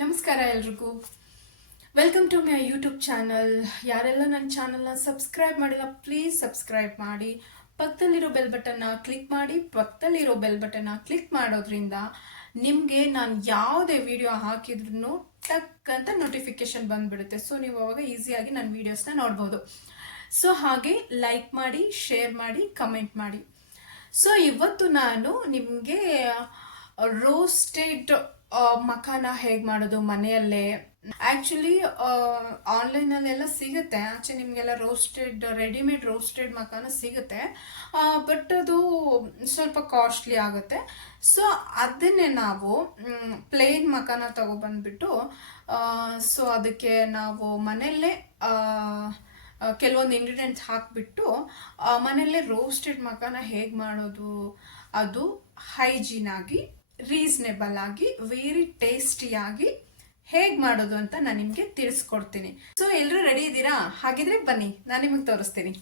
ನಮಸ್ಕಾರ ಎಲ್ರಿಗೂ. Welcome to my YouTube channel. ಯಾರೆಲ್ಲ ನನ್ನ ಚಾನಲ್ನ ಸಬ್ಸ್ಕ್ರೈಬ್ ಮಾಡಿಲ್ಲ ಪ್ಲೀಸ್ ಸಬ್ಸ್ಕ್ರೈಬ್ ಮಾಡಿ, ಪಕ್ಕದಲ್ಲಿರೋ ಬೆಲ್ ಬಟನ್ನ ಕ್ಲಿಕ್ ಮಾಡಿ. ಪಕ್ಕದಲ್ಲಿರೋ ಬೆಲ್ ಬಟನ್ನ ಕ್ಲಿಕ್ ಮಾಡೋದ್ರಿಂದ ನಿಮಗೆ ನಾನು ಯಾವುದೇ ವಿಡಿಯೋ ಹಾಕಿದ್ರೂ ಟಕ್ ಅಂತ ನೋಟಿಫಿಕೇಶನ್ ಬಂದ್ಬಿಡುತ್ತೆ. ಸೊ ನೀವು ಅವಾಗ ಈಸಿಯಾಗಿ ನನ್ನ ವೀಡಿಯೋಸ್ನ ನೋಡ್ಬೋದು. ಸೊ ಹಾಗೆ ಲೈಕ್ ಮಾಡಿ, ಶೇರ್ ಮಾಡಿ, ಕಮೆಂಟ್ ಮಾಡಿ. ಸೊ ಇವತ್ತು ನಾನು ನಿಮಗೆ ರೋಸ್ಟೆಡ್ ಮಖಾನ ಹೇಗೆ ಮಾಡೋದು ಮನೆಯಲ್ಲೇ. ಆ್ಯಕ್ಚುಲಿ ಆನ್ಲೈನಲ್ಲೆಲ್ಲ ಸಿಗುತ್ತೆ. ಆಚೆ ನಿಮಗೆಲ್ಲ ರೆಡಿಮೇಡ್ ರೋಸ್ಟೆಡ್ ಮಖಾನ ಸಿಗುತ್ತೆ, ಬಟ್ ಅದು ಸ್ವಲ್ಪ ಕಾಸ್ಟ್ಲಿ ಆಗುತ್ತೆ. ಸೊ ಅದನ್ನೇ ನಾವು ಪ್ಲೇನ್ ಮಖಾನ ತಗೊಬಂದ್ಬಿಟ್ಟು, ಸೊ ಅದಕ್ಕೆ ನಾವು ಮನೆಯಲ್ಲೇ ಕೆಲವೊಂದು ಇಂಗ್ರೀಡಿಯೆಂಟ್ಸ್ ಹಾಕಿಬಿಟ್ಟು ಮನೆಯಲ್ಲೇ ರೋಸ್ಟೆಡ್ ಮಖಾನ ಹೇಗೆ ಮಾಡೋದು, ಅದು ಹೈಜೀನ್ ಆಗಿ, ರೀಸನೇಬಲ್ ಆಗಿ, ವೆರಿ ಟೇಸ್ಟಿಯಾಗಿ ಹೇಗೆ ಮಾಡೋದು ಅಂತ ನಾನು ನಿಮಗೆ ತಿಳಿಸ್ಕೊಡ್ತೀನಿ. ಸೊ ಎಲ್ಲರೂ ರೆಡಿ ಇದ್ದೀರಾ? ಹಾಗಿದ್ರೆ ಬನ್ನಿ, ನಾನು ನಿಮಗೆ ತೋರಿಸ್ತೀನಿ.